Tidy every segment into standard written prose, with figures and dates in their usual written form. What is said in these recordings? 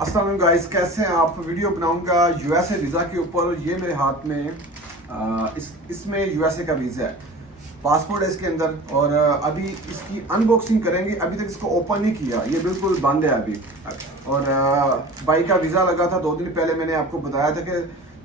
अस्सलाम वालेकुम गाइस, कैसे हैं आप। वीडियो बनाऊंगा यूएसए वीज़ा के ऊपर। ये मेरे हाथ में इसमें यूएसए का वीज़ा है, पासपोर्ट है इसके अंदर। और अभी इसकी अनबॉक्सिंग करेंगे। अभी तक इसको ओपन नहीं किया, ये बिल्कुल बंद है अभी। और भाई का वीज़ा लगा था 2 दिन पहले, मैंने आपको बताया था कि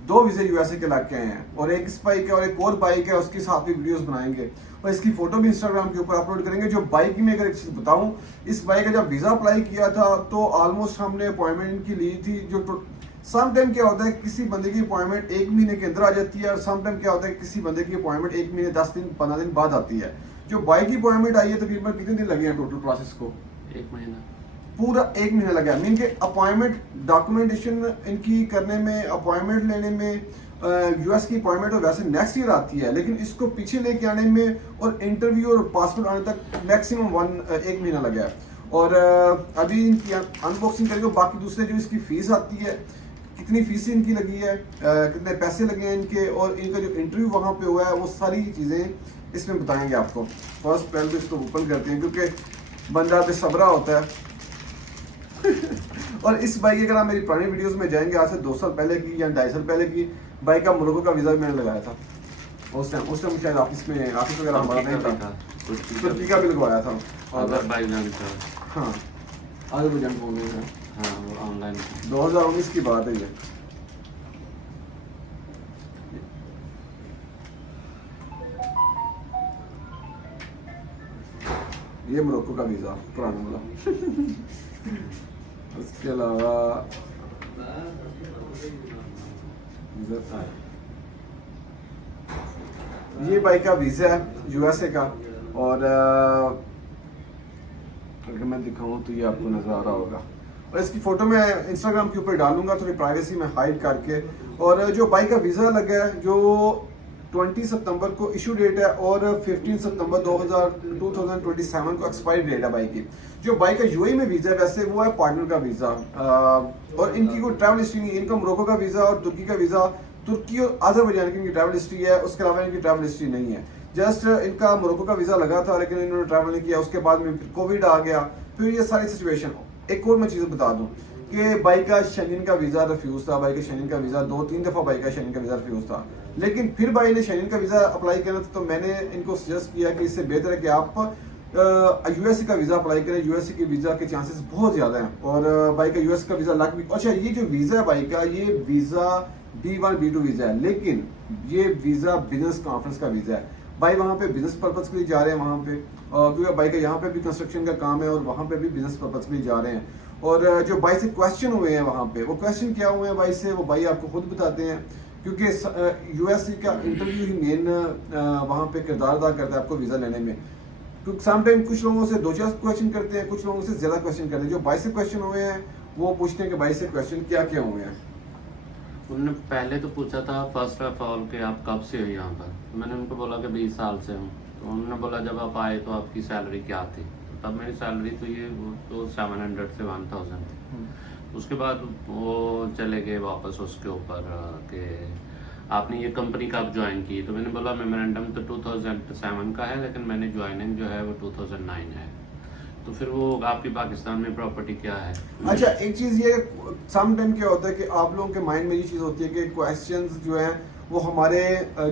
2 वीज़े यूएसए के लग के आए हैं, और एक इस बाइक है और एक और बाइक है, उसके साथ भी वीडियोस बनाएंगे और इसकी फोटो भी इंस्टाग्राम के ऊपर अपलोड करेंगे। जो बाइक में अगर एक चीज़ बताऊं, इस बाइक का जब वीज़ा अप्लाई किया था तो ऑलमोस्ट हमने अपॉइंटमेंट इनकी ली थी। जो सम टाइम क्या होता है, किसी बंदे की अपॉइंटमेंट 1 महीने के अंदर आ जाती है, और सम टाइम क्या होता है, किसी बंदे की अपॉइंटमेंट 1 महीने 10 दिन 15 दिन बाद आती है। जो बाइक की अपॉइंटमेंट आई है, तकरीबन कितने दिन लगे हैं टोटल प्रोसेस को? 1 महीना, पूरा 1 महीना लगा। मीन के अपॉइंटमेंट डॉक्यूमेंटेशन इनकी करने में, अपॉइंटमेंट लेने में, यूएस की अपॉइंटमेंट तो वैसे नेक्स्ट ईयर आती है, लेकिन इसको पीछे लेके आने में और इंटरव्यू और पासपोर्ट आने तक मैक्सिमम 1 महीना लगा है। और अभी इनकी अनबॉक्सिंग करेंगे। बाकी दूसरे जो इसकी फीस आती है, कितनी फीस इनकी लगी है, कितने पैसे लगे हैं इनके, और इनका जो इंटरव्यू वहाँ पे हुआ है, वो सारी चीज़ें इसमें बताएंगे आपको। फर्स्ट पहले तो इसको ओपन करते हैं, क्योंकि बंदा बेसब्रा होता है। और इस बाइक अगर आप मेरी पुरानी वीडियोस में जाएंगे, आज से 2 साल पहले की या 2.5 साल पहले की बाइक का मोरक्को का वीज़ा भी मैंने लगाया था। उस टाइम शायद ऑफिस वगैरह हमारा नहीं था, तुर्की का भी लगवाया था। और अजरबैजान का, हाँ, अजरबैजान बोल रहे हैं। हाँ वो ऑनलाइन 2019 की बात है ये। ये मोरक्को का वीज़ा पुराना वाला। उसके अलावा ये बाइक का वीज़ा है यूएसए का। और अगर मैं दिखाऊं तो ये आपको नजर आ रहा होगा, और इसकी फोटो मैं इंस्टाग्राम के ऊपर डालूंगा थोड़ी प्राइवेसी में हाइड करके। और जो बाइक का वीज़ा लगा है, जो 20 सितंबर को इशू डेट है, और 15 सितंबर 2027 को एक्सपायरी डेट है बाइक की। जो बाइक का यूएई में वीज़ा है वैसे वो है पार्टनर का वीज़ा, और इनकी कोई ट्रैवल हिस्ट्री नहीं है। इनका मोरक्को का वीज़ा और तुर्की का वीज़ा, तुर्की और अज़रबैजान की इनकी ट्रैवल हिस्ट्री है, उसके अलावा इनकी ट्रैवल हिस्ट्री नहीं है। जस्ट इनका मोरक्को का वीज़ा लगा था, लेकिन इन्होंने ट्रैवल नहीं किया। उसके बाद में फिर कोविड आ गया, फिर ये सारी सिचुएशन। एक और मैं चीज़ बता दूं कि बाइक का शेंगन का वीज़ा रिफ्यूज़ था। बाइक का शेंगन का वीज़ा 2-3 दफ़ा बाइक का शेंगन का वीज़ा रिफ्यूज़ था, लेकिन फिर भाई ने शेंगन का वीज़ा अप्लाई किया था। तो मैंने इनको सजेस्ट किया कि इससे बेहतर है कि आप यूएसए का वीज़ा अप्लाई करें। यूएसए के वीज़ा के चांसेस बहुत ज़्यादा हैं, और बाइक का यूएस का वीज़ा लग भी। अच्छा, ये जो वीज़ा है बाइक का, ये वीज़ा B1 B2 वीज़ा है, लेकिन ये वीज़ा बिजनेस कॉन्फ्रेंस का वीज़ा है। भाई वहाँ पे बिजनेस पर्पज़ के लिए जा रहे हैं वहाँ पे, क्योंकि बाइक का यहाँ पे भी कंस्ट्रक्शन का काम है, और वहाँ पे भी बिजनेस पर्पज़ के लिए जा रहे हैं। और जो भाई से क्वेश्चन हुए हैं वहाँ पे, वो क्वेश्चन क्या हुए हैं भाई से, वो भाई आपको खुद बताते हैं, क्योंकि यूएसए का इंटरव्यू ही मेन वहाँ पे किरदार अदा करता है आपको वीज़ा लेने में। क्योंकि समटाइम कुछ लोगों से 2-4 क्वेश्चन करते हैं, कुछ लोगों से ज़्यादा क्वेश्चन करते हैं। जो भाई से क्वेश्चन हुए हैं वो पूछते हैं कि भाई से क्वेश्चन क्या क्या हुए हैं। उन्होंने पहले तो पूछा था फर्स्ट ऑफ ऑल कि आप कब से हो यहाँ पर। मैंने उनको बोला कि 20 साल से हूँ। तो उन्होंने बोला जब आप आए तो आपकी सैलरी क्या थी। तो तब मेरी सैलरी तो ये वो तो 700 से 1000 थी। उसके बाद वो चले गए वापस उसके ऊपर कि आपने ये कंपनी कब ज्वाइन की। तो मैंने बोला मेमोरेंडम तो 2007 का है, लेकिन मैंने ज्वाइनिंग जो है वो 2009 है। तो फिर वो आपकी पाकिस्तान में प्रॉपर्टी क्या है। अच्छा, एक चीज़ ये, सम टाइम क्या होता है कि आप लोगों के माइंड में ये चीज़ होती है कि क्वेश्चंस जो हैं वो हमारे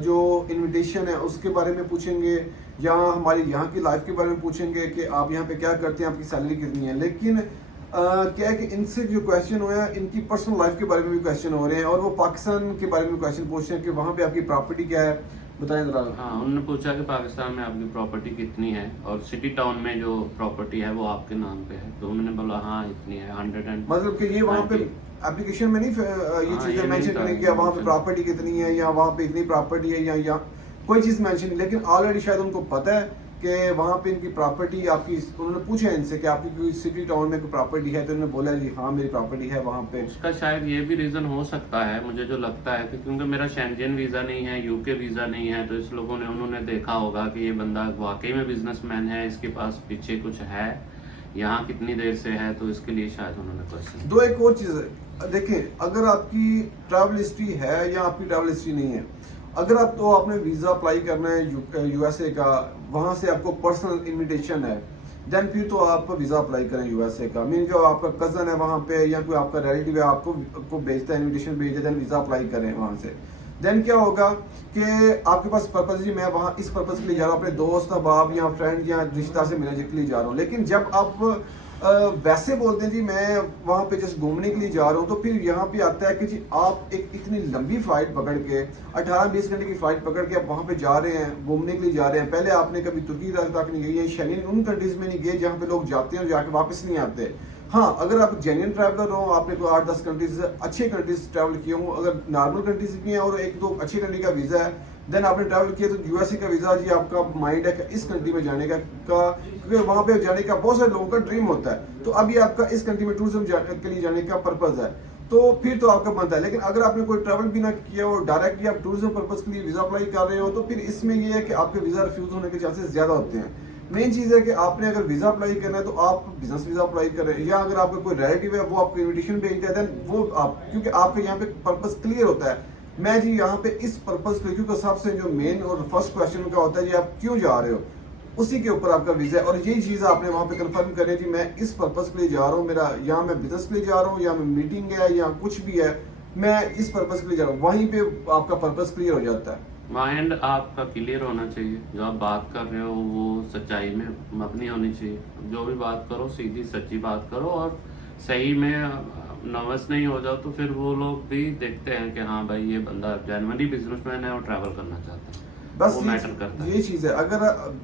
जो इनविटेशन है उसके बारे में पूछेंगे, या हमारी यहाँ की लाइफ के बारे में पूछेंगे कि आप यहाँ पे क्या करते हैं, आपकी सैलरी कितनी है। लेकिन क्या है कि इनसे जो क्वेश्चन हुए हैं, इनकी पर्सनल लाइफ के बारे में भी क्वेश्चन हो रहे हैं, और वो पाकिस्तान के बारे में क्वेश्चन पूछ रहे हैं कि वहाँ पे आपकी प्रॉपर्टी क्या है, बताएं जरा। हाँ, उन्होंने पूछा कि पाकिस्तान में आपकी प्रॉपर्टी कितनी है, और सिटी टाउन में जो प्रॉपर्टी है वो आपके नाम पे है। तो उन्होंने बोला हाँ इतनी है, 100। मतलब कि ये वहाँ पे एप्लीकेशन में नहीं ये चीजें मेंशन करेंगे कि वहाँ पे प्रॉपर्टी कितनी है, या वहाँ पे इतनी प्रॉपर्टी है, या कोई चीज़ मेंशन नहीं। लेकिन ऑलरेडी शायद उनको पता है कि वहाँ पे इनकी प्रॉपर्टी आपकी। उन्होंने पूछा इनसे कि आपकी कोई सिटी टाउन में कोई प्रॉपर्टी है, तो उन्होंने बोला जी हाँ मेरी प्रॉपर्टी है वहाँ पे। उसका शायद ये भी रीज़न हो सकता है, मुझे जो लगता है कि क्योंकि मेरा शेंजन वीज़ा नहीं है, यूके वीज़ा नहीं है, तो इस लोगों ने उन्होंने देखा होगा कि ये बंदा वाकई में बिजनेसमैन है, इसके पास पीछे कुछ है, यहाँ कितनी देर से है, तो इसके लिए शायद उन्होंने क्वेश्चन। दो एक और चीज़ देखें, अगर आपकी ट्रैवल हिस्ट्री है या आपकी ट्रैवल हिस्ट्री नहीं है, अगर आप तो आपने वीज़ा अप्लाई करना है यूएसए का, वहाँ से आपको पर्सनल इनविटेशन है, देन फिर तो आप वीज़ा अप्लाई करें यूएसए का। मीन जो आपका कज़न है वहाँ पे या कोई आपका रिलेटिव है आपको भेजता है, इन्विटेशन भेज देता है, वीज़ा अप्लाई करें वहाँ से। देन क्या होगा कि आपके पास पर्पज जी मैं वहाँ इस पर्पज के लिए जा रहा हूँ, अपने दोस्त अहबाब या फ्रेंड या रिश्ता से मिलने के लिए जा रहा हूँ। लेकिन जब आप वैसे बोलते हैं जी मैं वहाँ पे जस्ट घूमने के लिए जा रहा हूँ, तो फिर यहाँ पे आता है कि जी आप एक इतनी लंबी फ्लाइट पकड़ के 18-20 घंटे की फ्लाइट पकड़ के आप वहाँ पे जा रहे हैं, घूमने के लिए जा रहे हैं। पहले आपने कभी तुर्की तक नहीं गई, शेंगेन उन कंट्रीज में नहीं गए जहाँ पे लोग जाते हैं और जाके वापस नहीं आते। हाँ, अगर आप जेन्युइन ट्रैवलर हो, आपने कोई 8-10 कंट्रीज अच्छे कंट्रीज ट्रैवल किए हों, अगर नॉर्मल कंट्रीज भी हैं और 1-2 अच्छी कंट्री का वीज़ा है, देन आपने ट्रैवल किया तो यूएसए का वीज़ा जी आपका माइंड है कि इस कंट्री में जाने का क्योंकि वहाँ पे जाने का बहुत सारे लोगों का ड्रीम होता है। तो अभी आपका इस कंट्री में टूरिज्म के लिए जाने का पर्पज़ है, तो फिर तो आपका बनता है। लेकिन अगर आपने कोई ट्रैवल भी ना किया और डायरेक्टली आप टूरिज्म पर्पज़ के लिए वीज़ा अप्लाई कर रहे हो, तो फिर इसमें ये है कि आपके वीज़ा रिफ्यूज़ होने के चांसेस ज़्यादा होते हैं। मेन चीज़ है कि आपने अगर वीज़ा अप्लाई करना है तो आप बिजनेस वीज़ा अप्लाई करें, या अगर आपका कोई रिलेटिव है वो आपको इन्विटेशन भेजता है, देन वो आप क्योंकि आपके यहाँ पे पर्पज़ क्लियर होता है। मैं जी यहाँ पे इस पर्पज़ के लिए, क्योंकि सबसे जो मेन और फर्स्ट क्वेश्चन का होता है जी आप क्यों जा रहे हो, उसी के ऊपर आपका वीज़ा है। और यही चीज़ आपने वहाँ पे कंफर्म करें जी मैं इस पर्पज़ के लिए जा रहा हूँ, मेरा यहाँ मैं बिजनेस के लिए जा रहा हूँ या मैं मीटिंग है या कुछ भी है, मैं इस पर्पज़ के लिए जा रहा हूँ, वहीं पे आपका पर्पज़ क्लियर हो जाता है। माइंड आपका क्लियर होना चाहिए, जो आप बात कर रहे हो वो सच्चाई में मबनी होनी चाहिए। जो भी बात करो सीधी सच्ची बात करो, और सही में नर्वस नहीं हो जाओ, तो फिर वो लोग भी देखते हैं कि हाँ भाई ये बंदा जेन्युइनली बिजनेसमैन है और ट्रैवल करना चाहता है। बस वो मैटर करता है। ये चीज़ है। अगर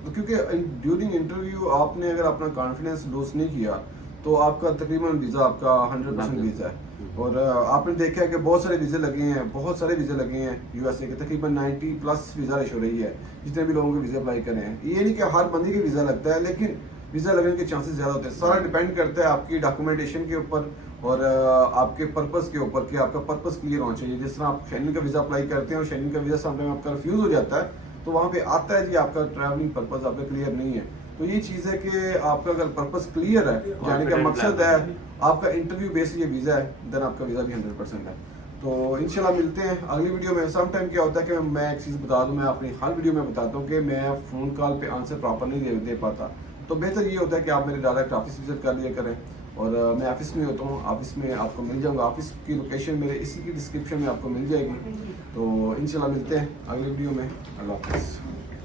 क्योंकि ड्यूरिंग इंटरव्यू आपने अगर अपना कॉन्फिडेंस लूज नहीं किया तो आपका तकरीबन वीज़ा आपका 100% वीज़ा है। और आपने देखा है कि बहुत सारे वीज़े लगे हैं, बहुत सारे वीज़े लगे हैं यूएसए के, तकरीबन 90+ वीज़ा इशू रही है जितने भी लोगों के वीज़े अप्लाई करे हैं। ये नहीं कि हर बंदे के वीज़ा लगता है, लेकिन वीज़ा लगने के चांसेस ज़्यादा होते हैं। सारा डिपेंड करता है आपकी डॉक्यूमेंटेशन के ऊपर और आपके पर्पज़ के ऊपर कि आपका पर्पज़ क्लियर होना चाहिए। जिस तरह आप शेंगेन का वीज़ा अप्लाई करते हैं और शेंगेन का वीज़ा समटाइम आपका रिफ्यूज़ हो जाता है, तो वहाँ पे आता है जी आपका ट्रैवलिंग पर्पज़ आपका क्लियर नहीं है। तो ये चीज़ है कि आपका अगर पर्पज़ क्लियर है, जाने का मकसद है, आपका इंटरव्यू बेस्ड ये वीज़ा है, देन आपका वीज़ा भी 100% है। तो इंशाल्लाह मिलते हैं अगली वीडियो में। सम टाइम क्या होता है कि मैं एक चीज़ बता दूं, मैं अपनी हर वीडियो में बताता हूं कि मैं फ़ोन कॉल पे आंसर प्रॉपर नहीं दे पाता। तो बेहतर ये होता है कि आप मेरे डायरेक्ट ऑफिस विजिट कर लिया करें। और मैं ऑफिस में होता हूँ, ऑफिस में आपको मिल जाऊँगा, ऑफिस की लोकेशन मेरे इसी की डिस्क्रिप्शन में आपको मिल जाएगी। तो इंशाल्लाह मिलते हैं अगली वीडियो में। अल्लाह हाफ़िज़।